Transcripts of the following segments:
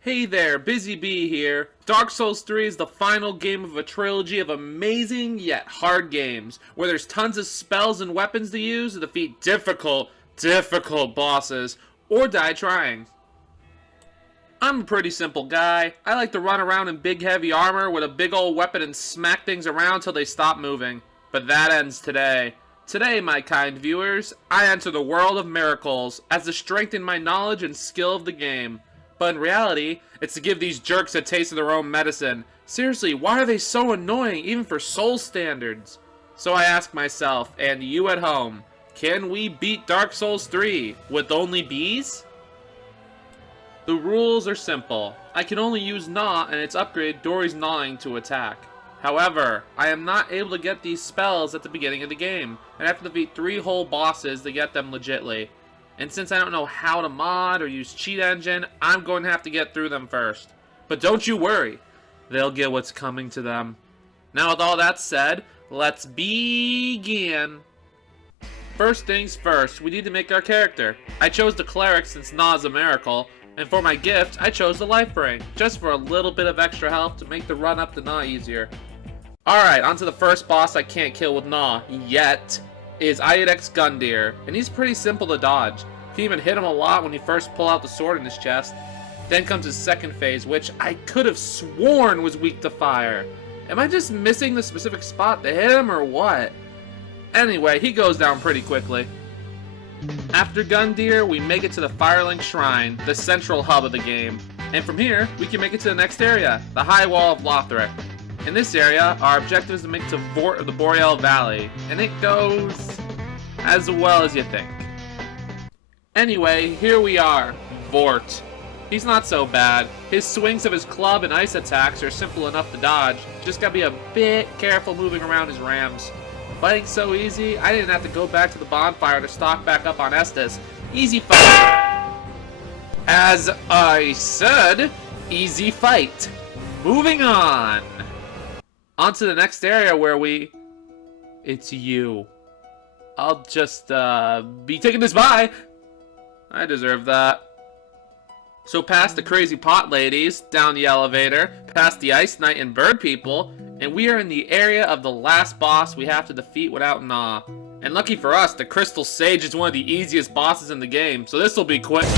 Hey there, Busy Bee here. Dark Souls 3 is the final game of a trilogy of amazing yet hard games, where there's tons of spells and weapons to use to defeat difficult bosses, or die trying. I'm a pretty simple guy. I like to run around in big heavy armor with a big old weapon and smack things around till they stop moving. But that ends today. Today, my kind viewers, I enter the world of miracles as to strengthen my knowledge and skill of the game. But in reality, it's to give these jerks a taste of their own medicine. Seriously, why are they so annoying, even for Soul standards? So I ask myself, and you at home, can we beat Dark Souls 3 with only bees? The rules are simple. I can only use Gnaw and its upgrade Dory's Gnawing to attack. However, I am not able to get these spells at the beginning of the game, and I have to defeat 3 whole bosses to get them legitly. And since I don't know how to mod or use cheat engine, I'm going to have to get through them first. But don't you worry, they'll get what's coming to them. Now with all that said, let's begin. First things first, we need to make our character. I chose the cleric since Gnaw is a miracle, and for my gift, I chose the life ring, just for a little bit of extra help to make the run up to Gnaw easier. Alright, on to the first boss I can't kill with Gnaw, yet, is Iodex Gundyr, and he's pretty simple to dodge. You can even hit him a lot when you first pull out the sword in his chest. Then comes his second phase, which I could have sworn was weak to fire. Am I just missing the specific spot to hit him, or what? Anyway, he goes down pretty quickly. After Gundyr, we make it to the Firelink Shrine, the central hub of the game. And from here, we can make it to the next area, the High Wall of Lothric. In this area, our objective is to make it to Vort of the Boreal Valley, and it goes as well as you think. Anyway, here we are, Vort. He's not so bad. His swings of his club and ice attacks are simple enough to dodge, just gotta be a bit careful moving around his rams. Fighting's so easy, I didn't have to go back to the bonfire to stock back up on Estus. Easy fight. As I said, easy fight. Moving on. On to the next area where it's you. I'll just, be taking this by. I deserve that. So past the crazy pot ladies, down the elevator, past the ice knight and bird people, and we are in the area of the last boss we have to defeat without Gnaw. And lucky for us, the Crystal Sage is one of the easiest bosses in the game, so this will be quick.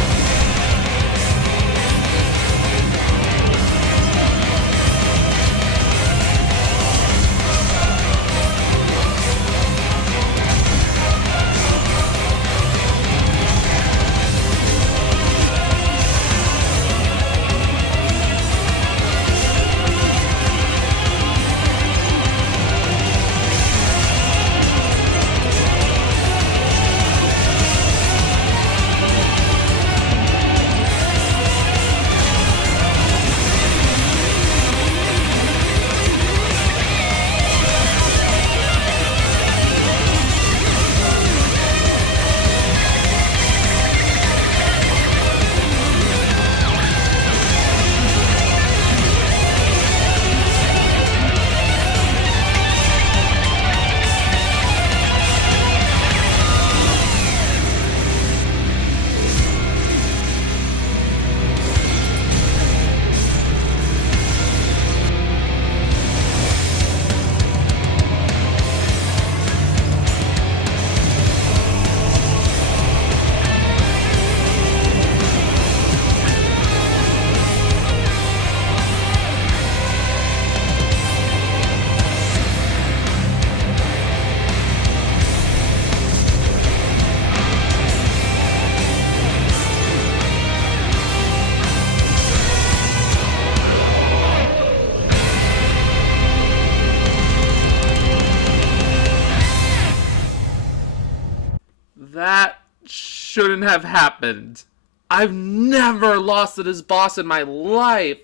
That shouldn't have happened. I've never lost to this boss in my life.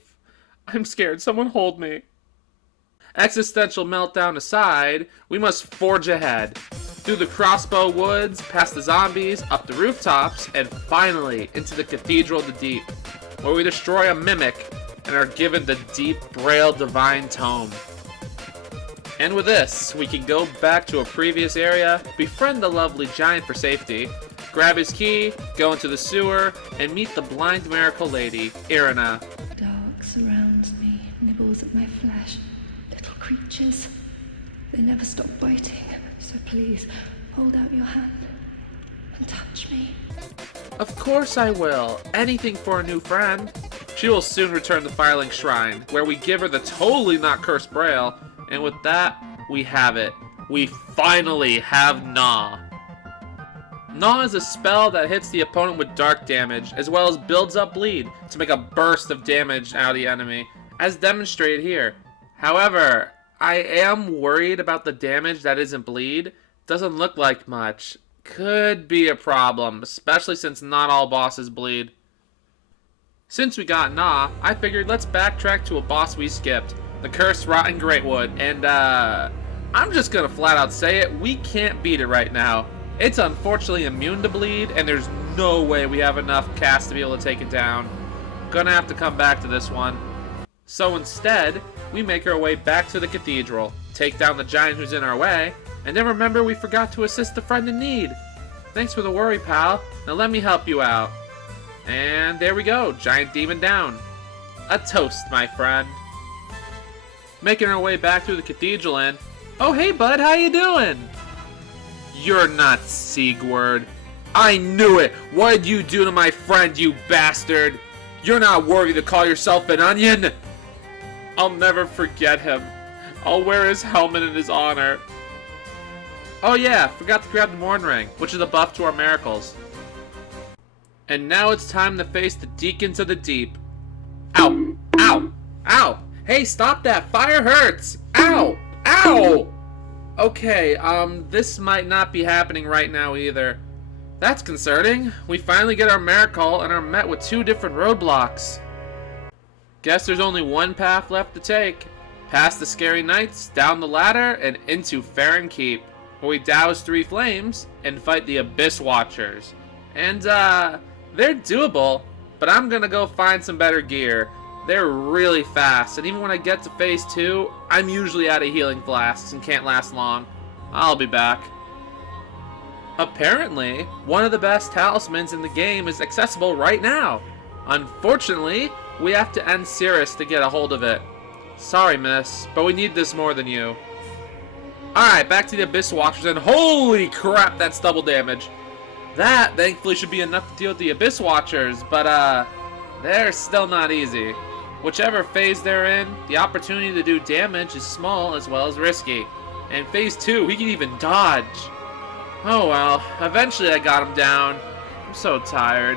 I'm scared. Someone hold me. Existential meltdown aside, we must forge ahead. Through the crossbow woods, past the zombies, up the rooftops, and finally into the Cathedral of the Deep, where we destroy a mimic and are given the Deep Braille Divine Tome. And with this, we can go back to a previous area, befriend the lovely giant for safety, grab his key, go into the sewer, and meet the blind miracle lady, Irina. surrounds me, nibbles at my flesh. Little creatures. They never stop biting, so please, hold out your hand and touch me. Of course I will. Anything for a new friend. She will soon return to Firelink Shrine, where we give her the totally not cursed Braille, and with that, we have it. We finally have Gnaw. Gnaw is a spell that hits the opponent with dark damage, as well as builds up bleed to make a burst of damage out of the enemy, as demonstrated here. However, I am worried about the damage that isn't bleed. Doesn't look like much. Could be a problem, especially since not all bosses bleed. Since we got Gnaw, I figured let's backtrack to a boss we skipped, the Cursed Rotten Greatwood, and I'm just gonna flat out say it, we can't beat it right now. It's unfortunately immune to bleed, and there's no way we have enough cast to be able to take it down. Gonna have to come back to this one. So instead, we make our way back to the cathedral, take down the giant who's in our way, and then remember we forgot to assist a friend in need. Thanks for the worry, pal. Now let me help you out. And there we go, giant demon down. A toast, my friend. Making our way back through the cathedral and... Oh hey bud, how you doing? You're not Sigurd. I knew it! What did you do to my friend, you bastard? You're not worthy to call yourself an onion! I'll never forget him. I'll wear his helmet in his honor. Oh yeah, forgot to grab the Morn Ring, which is a buff to our miracles. And now it's time to face the Deacons of the Deep. Ow! Ow! Ow! Hey, stop that! Fire hurts! Ow! Ow! Okay, this might not be happening right now either. That's concerning. We finally get our miracle and are met with 2 different roadblocks. Guess there's only one path left to take. Past the scary knights, down the ladder, and into Farron Keep, where we douse 3 flames and fight the Abyss Watchers. And, they're doable, but I'm gonna go find some better gear. They're really fast, and even when I get to phase 2, I'm usually out of healing flasks and can't last long. I'll be back. Apparently, one of the best talismans in the game is accessible right now. Unfortunately, we have to end Cirrus to get a hold of it. Sorry, miss, but we need this more than you. Alright, back to the Abyss Watchers, and holy crap, that's double damage. That, thankfully, should be enough to deal with the Abyss Watchers, but, they're still not easy. Whichever phase they're in, the opportunity to do damage is small as well as risky. And phase 2, we can even dodge. Oh well, eventually I got him down. I'm so tired.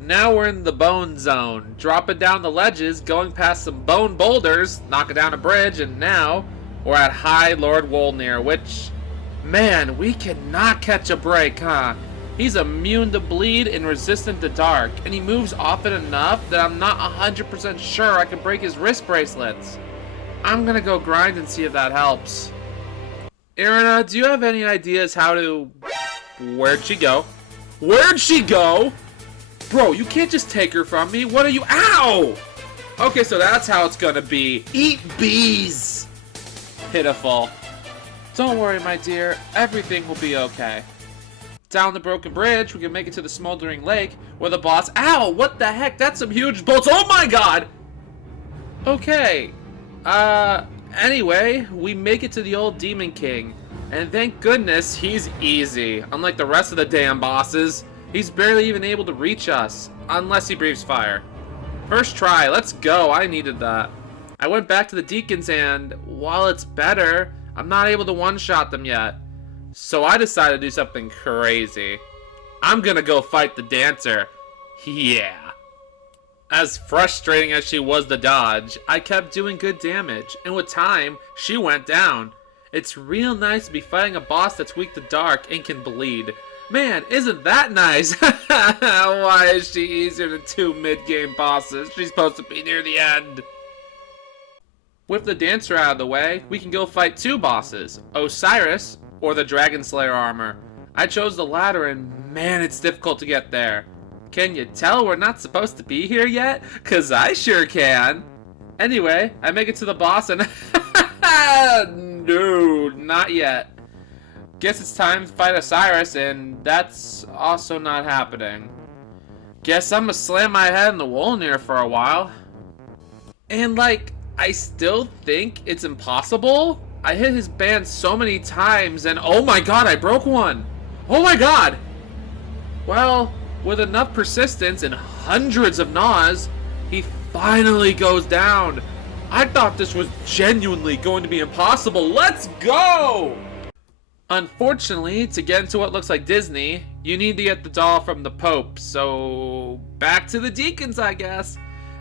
Now we're in the bone zone, dropping down the ledges, going past some bone boulders, knocking down a bridge, and now we're at High Lord Wolnir, which, man, we cannot catch a break, huh? He's immune to bleed and resistant to dark, and he moves often enough that I'm not 100% sure I can break his wrist bracelets. I'm gonna go grind and see if that helps. Irina, do you have any ideas how to... Where'd she go? Where'd she go? Bro, you can't just take her from me. What are you... Ow! Okay, so that's how it's gonna be. Eat bees! Pitiful. Don't worry, my dear. Everything will be okay. Down the broken bridge, we can make it to the smoldering lake, where the boss... Ow! What the heck? That's some huge bolts. Oh my god! Okay. Anyway, we make it to the old Demon King. And thank goodness, he's easy. Unlike the rest of the damn bosses, he's barely even able to reach us. Unless he breathes fire. First try, let's go. I needed that. I went back to the Deacons and, while it's better, I'm not able to one-shot them yet. So I decided to do something crazy. I'm gonna go fight the dancer. Yeah. As frustrating as she was to dodge, I kept doing good damage, and with time, she went down. It's real nice to be fighting a boss that's weak to dark and can bleed. Man, isn't that nice? Why is she easier than 2 mid-game bosses? She's supposed to be near the end. With the dancer out of the way, we can go fight 2 bosses, Osiris or the Dragon Slayer armor. I chose the latter and man, it's difficult to get there. Can you tell we're not supposed to be here yet? 'Cause I sure can. Anyway, I make it to the boss and no, not yet. Guess it's time to fight Osiris and that's also not happening. Guess I'm gonna slam my head in the wall here for a while. And like, I still think it's impossible. I hit his band so many times and oh my god, I broke one. Oh my god. Well, with enough persistence and hundreds of gnaws, he finally goes down. I thought this was genuinely going to be impossible. Let's go! Unfortunately, to get into what looks like Disney, you need to get the doll from the Pope. So, back to the Deacons, I guess.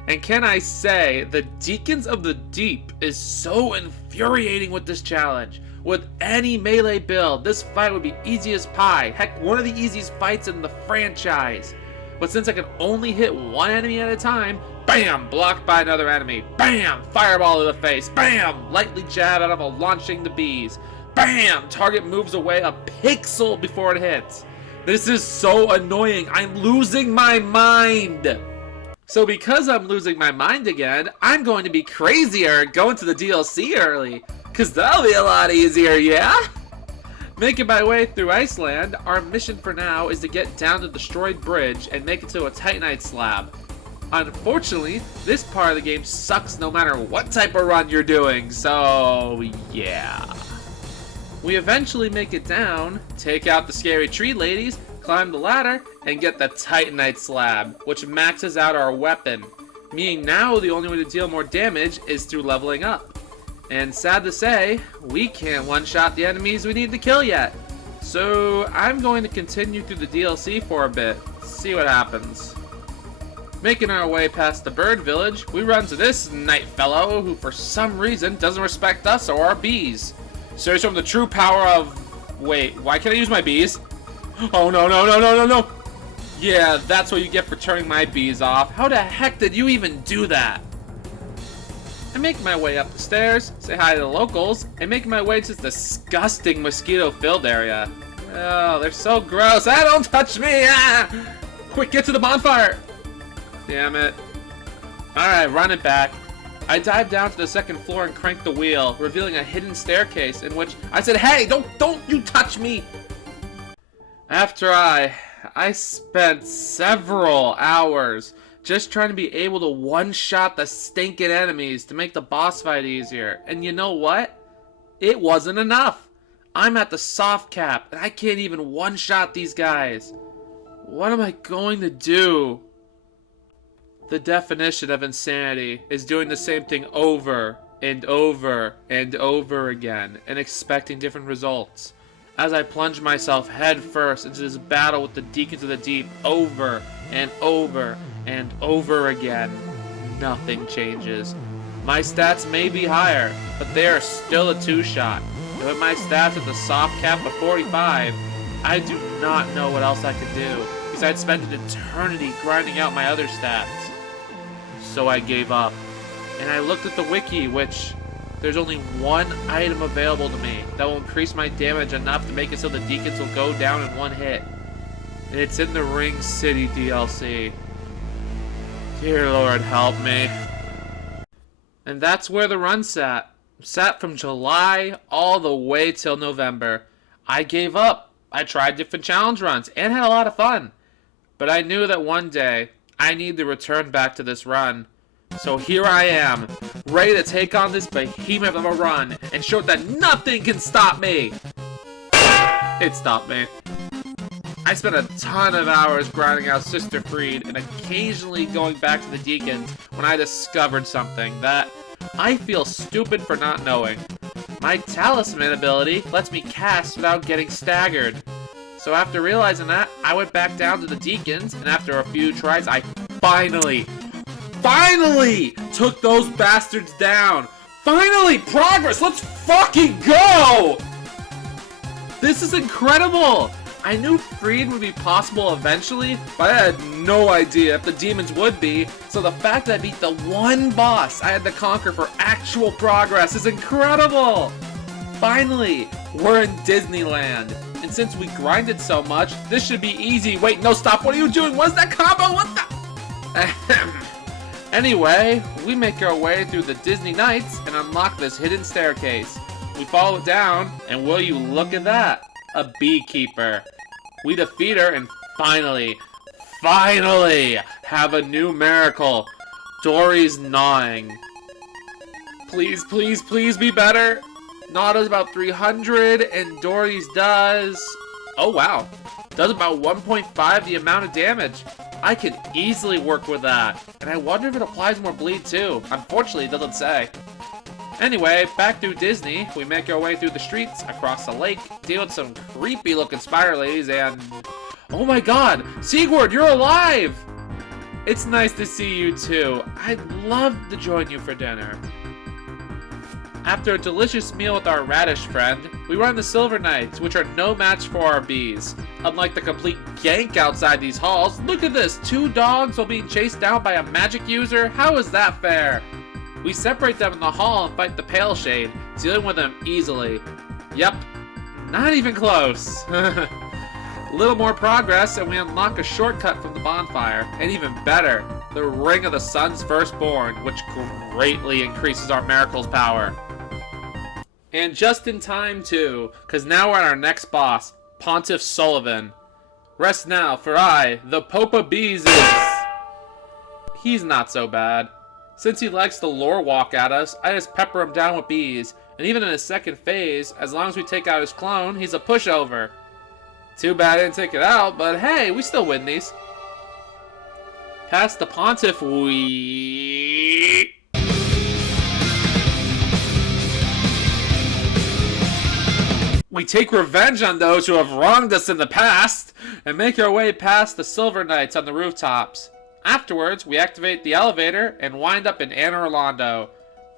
And can I say, the Deacons of the Deep is so infuriating with this challenge. With any melee build, this fight would be easy as pie. Heck, one of the easiest fights in the franchise. But since I can only hit one enemy at a time, bam, blocked by another enemy. Bam, fireball to the face. Bam, lightly jab out of a launching the bees. Bam, target moves away a pixel before it hits. This is so annoying. I'm losing my mind. So because I'm losing my mind again, I'm going to be crazier going to the DLC early. Cause that'll be a lot easier, yeah? Making my way through Iceland, our mission for now is to get down the destroyed bridge and make it to a Titanite slab. Unfortunately, this part of the game sucks no matter what type of run you're doing, so yeah. We eventually make it down, take out the scary tree ladies, climb the ladder, and get the Titanite slab, which maxes out our weapon. Meaning now the only way to deal more damage is through leveling up. And sad to say, we can't one-shot the enemies we need to kill yet. So I'm going to continue through the DLC for a bit, see what happens. Making our way past the bird village, we run to this night fellow who for some reason doesn't respect us or our bees. So he's from the true power of... Wait, why can't I use my bees? Oh no, no, no, no, no, no! Yeah, that's what you get for turning my bees off. How the heck did you even do that? I make my way up the stairs, say hi to the locals, and make my way to this disgusting mosquito-filled area. Oh, they're so gross. Ah, don't touch me! Ah! Quick, get to the bonfire! Damn it. Alright, run it back. I dive down to the second floor and crank the wheel, revealing a hidden staircase in which I said, hey, don't you touch me! After I spent several hours just trying to be able to one-shot the stinking enemies to make the boss fight easier. And you know what? It wasn't enough. I'm at the soft cap, and I can't even one-shot these guys. What am I going to do? The definition of insanity is doing the same thing over and over and over again and expecting different results. As I plunge myself head first into this battle with the Deacons of the Deep over and over and over again, nothing changes. My stats may be higher, but they are still a two-shot. And with my stats at the soft cap of 45, I do not know what else I could do, because I'd spent an eternity grinding out my other stats. So I gave up. And I looked at the wiki, which there's only one item available to me that will increase my damage enough to make it so the Deacons will go down in one hit. And it's in the Ring City DLC. Dear Lord, help me. And that's where the run sat. Sat from July all the way till November. I gave up. I tried different challenge runs and had a lot of fun. But I knew that one day I need to return back to this run. So here I am, ready to take on this behemoth of a run and show that nothing can stop me. It stopped me. I spent a ton of hours grinding out Sister Freed and occasionally going back to the Deacons when I discovered something that I feel stupid for not knowing. My talisman ability lets me cast without getting staggered. So after realizing that, I went back down to the Deacons, and after a few tries, I finally took those bastards down. Finally, progress! Let's fucking go! This is incredible! I knew freed would be possible eventually, but I had no idea if the demons would be, so the fact that I beat the one boss I had to conquer for actual progress is incredible! Finally, we're in Disneyland. And since we grinded so much, this should be easy. Wait, no, stop. What are you doing? What's that combo? What the? Anyway, we make our way through the Disney Nights and unlock this hidden staircase. We follow it down, and will you look at that? A beekeeper. We defeat her, and finally, finally have a new miracle. Dory's gnawing. Please, please, please be better. Gnaw does about 300 and Dory's does... Oh wow. Does about 1.5 the amount of damage. I could easily work with that. And I wonder if it applies more bleed too. Unfortunately, it doesn't say. Anyway, back through Disney, we make our way through the streets, across the lake, deal with some creepy looking spider ladies, and... Oh my god! Sigurd, you're alive! It's nice to see you too. I'd love to join you for dinner. After a delicious meal with our radish friend, we run the Silver Knights, which are no match for our bees. Unlike the complete gank outside these halls, look at this! 2 dogs while being chased down by a magic user? How is that fair? We separate them in the hall and fight the Pale Shade, dealing with them easily. Yep, not even close. Little more progress and we unlock a shortcut from the bonfire, and even better, the Ring of the Sun's Firstborn, which greatly increases our miracle's power. And just in time too, cause now we're at our next boss, Pontiff Sullivan. Rest now, for I, the Pope of Bees is... He's not so bad. Since he likes to lore walk at us, I just pepper him down with bees, and even in his second phase, as long as we take out his clone, he's a pushover. Too bad I didn't take it out, but hey, we still win these. Past the Pontiff, we take revenge on those who have wronged us in the past, and make our way past the Silver Knights on the rooftops. Afterwards, we activate the elevator and wind up in Anne Orlando.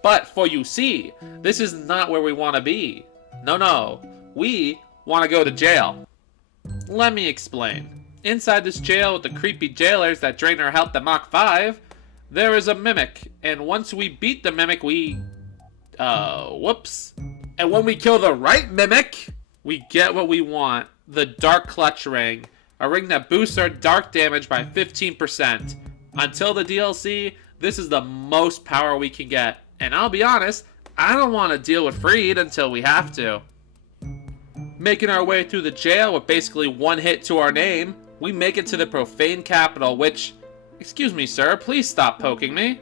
But, for you see, this is not where we want to be. No, we want to go to jail. Let me explain. Inside this jail with the creepy jailers that drain our health at Mach 5, there is a mimic, and once we beat the mimic, we... whoops. And when we kill the right mimic, we get what we want, the Dark Clutch Ring. A ring that boosts our dark damage by 15%. Until the DLC, this is the most power we can get. And I'll be honest, I don't want to deal with Freed until we have to. Making our way through the jail with basically one hit to our name, we make it to the profane capital, which... Excuse me, sir, please stop poking me.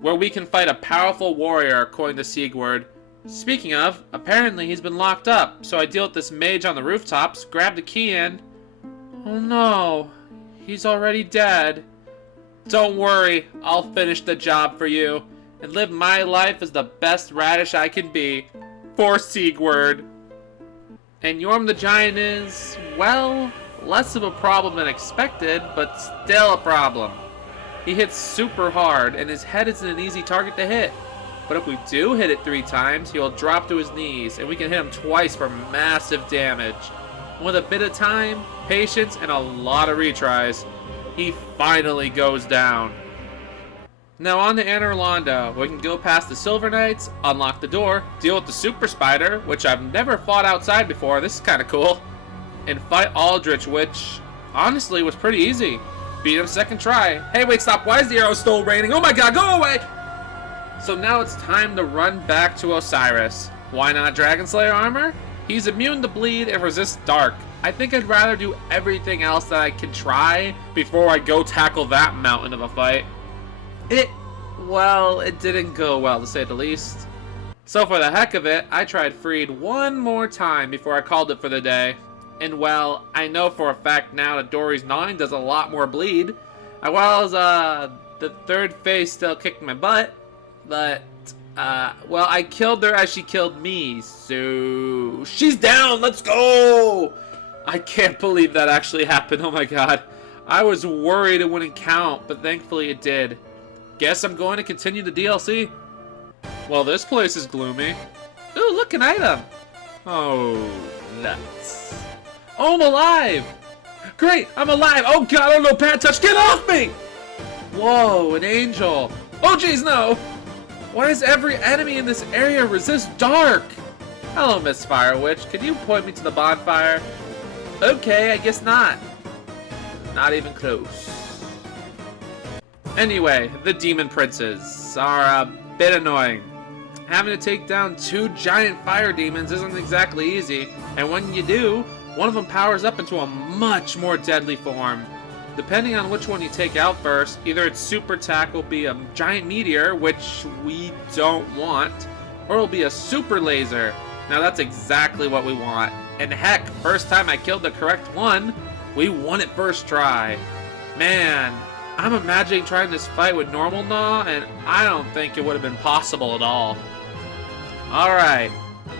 Where we can fight a powerful warrior, according to Sigurd. Speaking of, apparently he's been locked up, so I deal with this mage on the rooftops, grab the key and... Oh no, he's already dead. Don't worry, I'll finish the job for you, and live my life as the best radish I can be, for Sigurd. And Yorm the Giant is, well, less of a problem than expected, but still a problem. He hits super hard, and his head isn't an easy target to hit. But if we do hit it 3 times, he will drop to his knees, and we can hit him twice for massive damage. With a bit of time, patience, and a lot of retries, he finally goes down. Now on to Anne Orlando. We can go past the Silver Knights, unlock the door, deal with the Super Spider, which I've never fought outside before, this is kinda cool, and fight Aldrich, which honestly was pretty easy. Beat him second try. Hey wait, stop, why is the arrow still raining? Oh my god, go away! So now it's time to run back to Osiris. Why not Dragon Slayer armor? He's immune to bleed and resists dark. I think I'd rather do everything else that I can try before I go tackle that mountain of a fight. It didn't go well to say the least. So for the heck of it, I tried Freed one more time before I called it for the day. And well, I know for a fact now that Dory's gnawing does a lot more bleed. As well as the third phase still kicked my butt. But well, I killed her as she killed me, so... She's down! Let's go! I can't believe that actually happened, oh my god. I was worried it wouldn't count, but thankfully it did. Guess I'm going to continue the DLC. Well, this place is gloomy. Ooh, look, an item! Oh, nuts. Oh, I'm alive! Great, I'm alive! Oh god, oh no, Pat Touch, get off me! Whoa, an angel. Oh jeez, no! Why does every enemy in this area resist dark? Hello, Miss Fire Witch. Could you point me to the bonfire? Okay, I guess not. Not even close. Anyway, the Demon Princes are a bit annoying. Having to take down 2 giant fire demons isn't exactly easy, and when you do, one of them powers up into a much more deadly form. Depending on which one you take out first, either its super attack will be a giant meteor, which we don't want, or it'll be a super laser. Now that's exactly what we want. And heck, first time I killed the correct one, we won it first try. Man, I'm imagining trying this fight with normal Gnaw, and I don't think it would have been possible at all. Alright,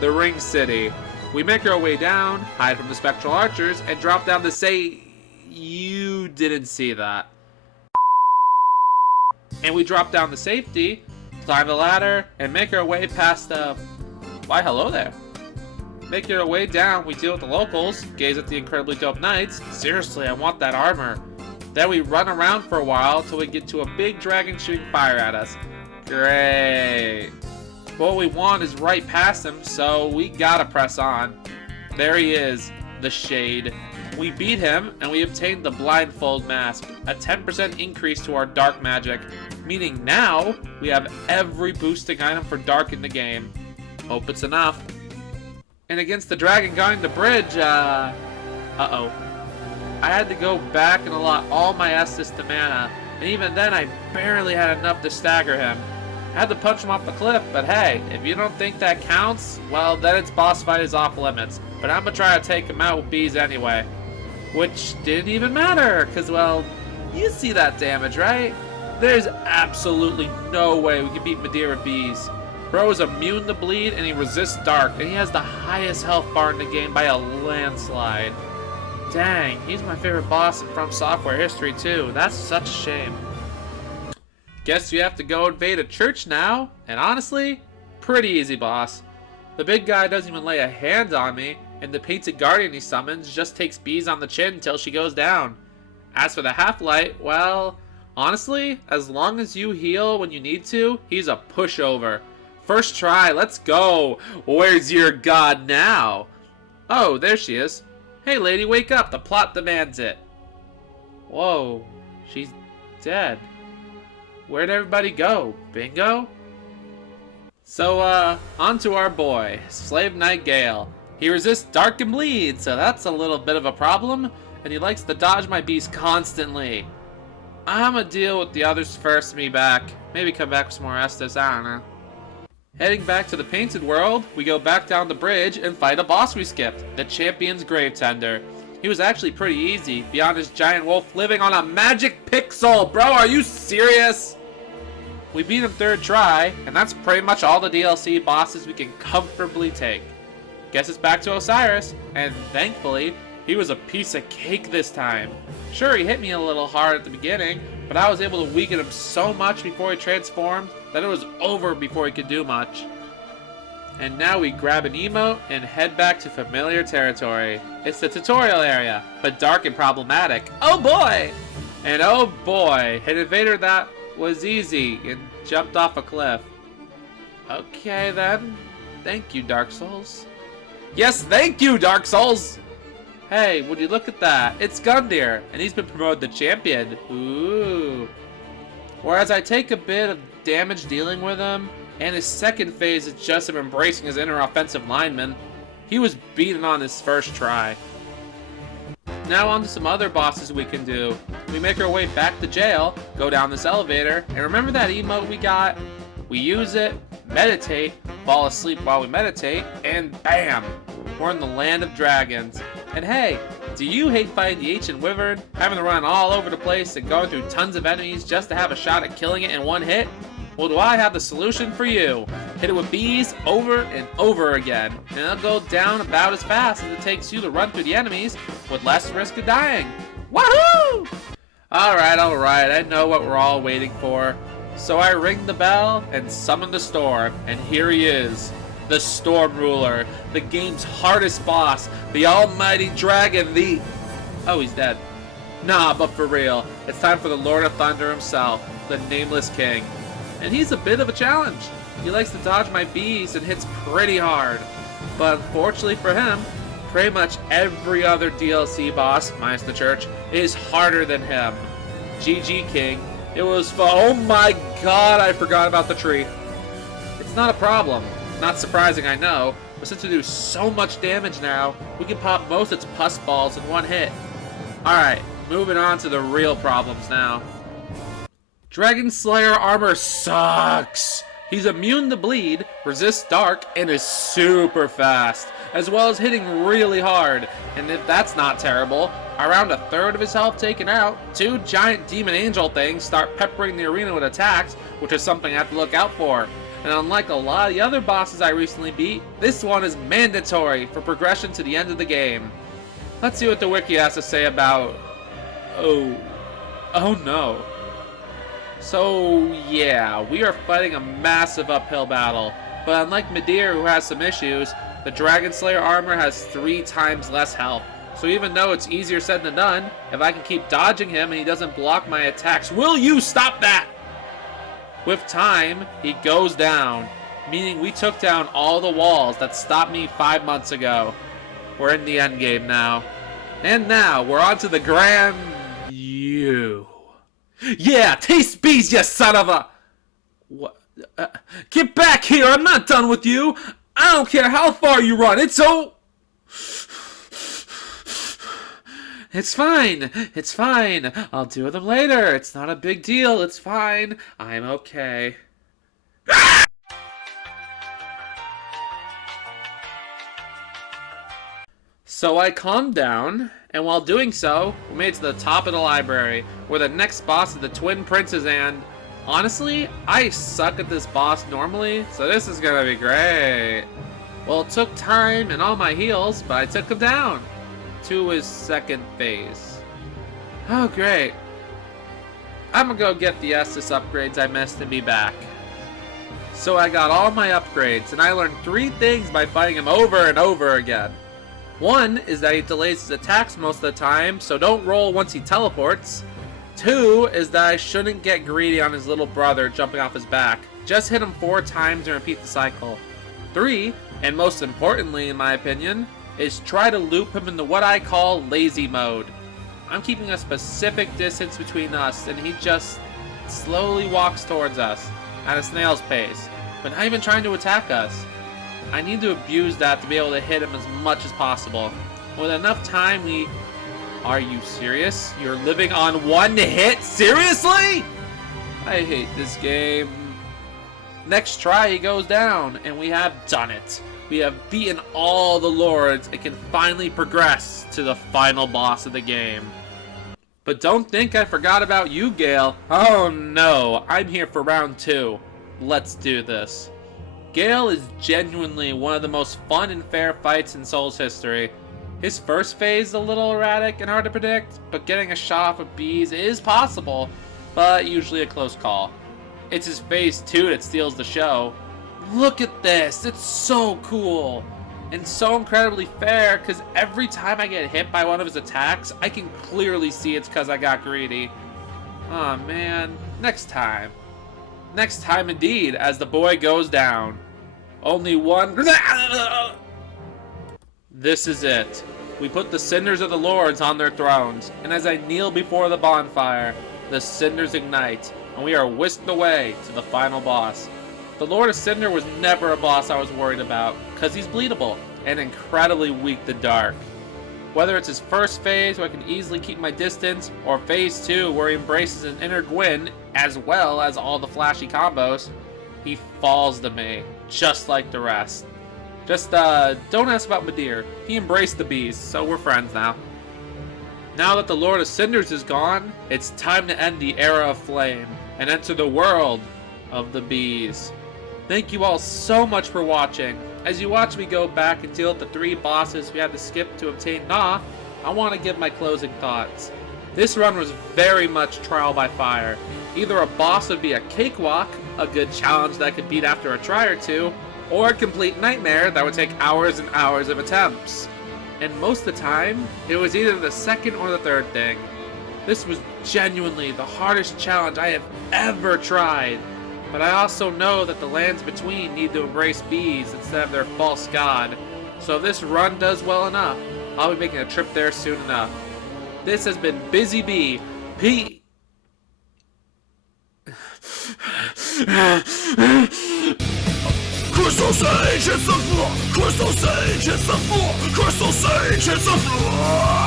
the Ring City. We make our way down, hide from the spectral archers, and drop down to say, you didn't see that. And we drop down to safety, climb the ladder, and make our way past the... Why, hello there. Making our way down, we deal with the locals, gaze at the incredibly dope knights. Seriously, I want that armor. Then we run around for a while till we get to a big dragon shooting fire at us. Great. But what we want is right past him, so we gotta press on. There he is, the Shade. We beat him, and we obtained the Blindfold Mask, a 10% increase to our dark magic, meaning now we have every boosting item for dark in the game. Hope it's enough. And against the dragon guarding the bridge, uh-oh. I had to go back and allot all my Estus to mana, and even then I barely had enough to stagger him. I had to punch him off the cliff, but hey, if you don't think that counts, well then its boss fight is off limits. But I'm gonna try to take him out with bees anyway. Which didn't even matter, cause well, you see that damage, right? There's absolutely no way we can beat Madeira bees. Bro is immune to bleed and he resists dark, and he has the highest health bar in the game by a landslide. Dang, he's my favorite boss in From Software history too. That's such a shame. Guess you have to go invade a church now, and honestly, pretty easy boss. The big guy doesn't even lay a hand on me, and the painted guardian he summons just takes bees on the chin until she goes down. As for the half-light, well, honestly, as long as you heal when you need to, he's a pushover. First try, let's go! Where's your god now? Oh, there she is. Hey lady, wake up, the plot demands it. Whoa, she's dead. Where'd everybody go? Bingo? So, on to our boy, Slave Knight Gale. He resists dark and bleed, so that's a little bit of a problem, and he likes to dodge my beast constantly. I'ma deal with the others first and be back. Maybe come back with some more Estus, I don't know. Heading back to the Painted World, we go back down the bridge and fight a boss we skipped, the Champion's Gravetender. He was actually pretty easy, beyond his giant wolf living on a magic pixel. Bro, are you serious? We beat him third try, and that's pretty much all the DLC bosses we can comfortably take. Guess it's back to Osiris, and thankfully, he was a piece of cake this time. Sure, he hit me a little hard at the beginning, but I was able to weaken him so much before he transformed that it was over before he could do much. And now we grab an emote and head back to familiar territory. It's the tutorial area, but dark and problematic. Oh boy! And oh boy, an invader that was easy and jumped off a cliff. Okay then. Thank you, Dark Souls. Yes, thank you, Dark Souls! Hey, would you look at that? It's Gundyr, and he's been promoted to champion. Ooh. Whereas I take a bit of damage dealing with him, and his second phase is just him embracing his inner offensive lineman, he was beaten on his first try. Now on to some other bosses we can do. We make our way back to jail, go down this elevator, and remember that emote we got? We use it, meditate, fall asleep while we meditate, and BAM! We're in the land of dragons. And hey, do you hate fighting the ancient wyvern, having to run all over the place and going through tons of enemies just to have a shot at killing it in one hit? Well, do I have the solution for you? Hit it with bees over and over again, and it'll go down about as fast as it takes you to run through the enemies with less risk of dying. Woohoo! Alright, I know what we're all waiting for. So I ring the bell and summon the storm, and here he is. The Storm Ruler, the game's hardest boss, the almighty dragon, the... Oh, he's dead. Nah, but for real, it's time for the Lord of Thunder himself, the Nameless King. And he's a bit of a challenge. He likes to dodge my bees and hits pretty hard. But unfortunately for him, pretty much every other DLC boss, minus the church, is harder than him. GG King. It was fun. Oh my god, I forgot about the tree. It's not a problem. Not surprising, I know, but since we do so much damage now, we can pop most its pus balls in one hit. Alright, Moving on to the real problems now. Dragon Slayer armor sucks. He's immune to bleed, resists dark, and is super fast, as well as hitting really hard. And if that's not terrible, around a third of his health taken out, 2 giant demon angel things start peppering the arena with attacks, which is something I have to look out for. And unlike a lot of the other bosses I recently beat, this one is mandatory for progression to the end of the game. Let's see what the wiki has to say about... Oh no. So yeah, we are fighting a massive uphill battle, but unlike Midir, who has some issues, the Dragon Slayer armor has 3 times less health. So even though it's easier said than done, if I can keep dodging him and he doesn't block my attacks, will you stop that? With time, he goes down, meaning we took down all the walls that stopped me 5 months ago. We're in the end game now. And now, we're on to the grand... you. Yeah, taste bees, you son of a... What? Get back here, I'm not done with you. I don't care how far you run, it's fine, it's fine. I'll do them later, it's not a big deal, it's fine. I'm okay. So I calmed down, and while doing so, we made it to the top of the library, where the next boss is the Twin Princes, and honestly, I suck at this boss normally, so this is gonna be great. Well, it took time and all my heals, but I took him down to his second phase. Oh, great. I'm gonna go get the Estus upgrades I missed and be back. So I got all my upgrades, and I learned 3 things by fighting him over and over again. One is that he delays his attacks most of the time, so don't roll once he teleports. 2 is that I shouldn't get greedy on his little brother jumping off his back. Just hit him 4 times and repeat the cycle. 3, and most importantly in my opinion, is try to loop him into what I call lazy mode. I'm keeping a specific distance between us, and he just slowly walks towards us at a snail's pace, but not even trying to attack us. I need to abuse that to be able to hit him as much as possible. With enough time, we... Are you serious? You're living on 1 hit? Seriously? I hate this game. Next try, he goes down, and we have done it. We have beaten all the lords and can finally progress to the final boss of the game. But don't think I forgot about you, Gale. Oh no, I'm here for round 2. Let's do this. Gale is genuinely one of the most fun and fair fights in Souls history. His first phase is a little erratic and hard to predict, but getting a shot off of bees is possible, but usually a close call. It's his phase 2 that steals the show. Look at this, it's so cool! And so incredibly fair, because every time I get hit by one of his attacks, I can clearly see it's because I got greedy. Aw man, next time. Next time indeed, as the boy goes down. Only one... This is it. We put the cinders of the lords on their thrones, and as I kneel before the bonfire, the cinders ignite, and we are whisked away to the final boss. The Lord of Cinder was never a boss I was worried about, because he's bleedable, and incredibly weak to dark. Whether it's his first phase where I can easily keep my distance, or phase 2 where he embraces an inner Gwyn, as well as all the flashy combos, he falls to me, just like the rest. Just, don't ask about Midir. He embraced the bees, so we're friends now. Now that the Lord of Cinders is gone, it's time to end the era of flame, and enter the world of the bees. Thank you all so much for watching. As you watch me go back and deal with the 3 bosses we had to skip to obtain Gnaw, I want to give my closing thoughts. This run was very much trial by fire. Either a boss would be a cakewalk, a good challenge that I could beat after a try or 2, or a complete nightmare that would take hours and hours of attempts. And most of the time, it was either the second or the third thing. This was genuinely the hardest challenge I have ever tried, but I also know that the lands between need to embrace bees instead of their false god, so if this run does well enough, I'll be making a trip there soon enough. This has been Busy Bee, Crystal Sage, it's the floor! Crystal Sage, it's the floor! Crystal Sage, it's the floor!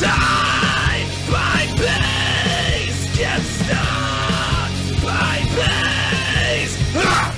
Die by base. Get stuck by base.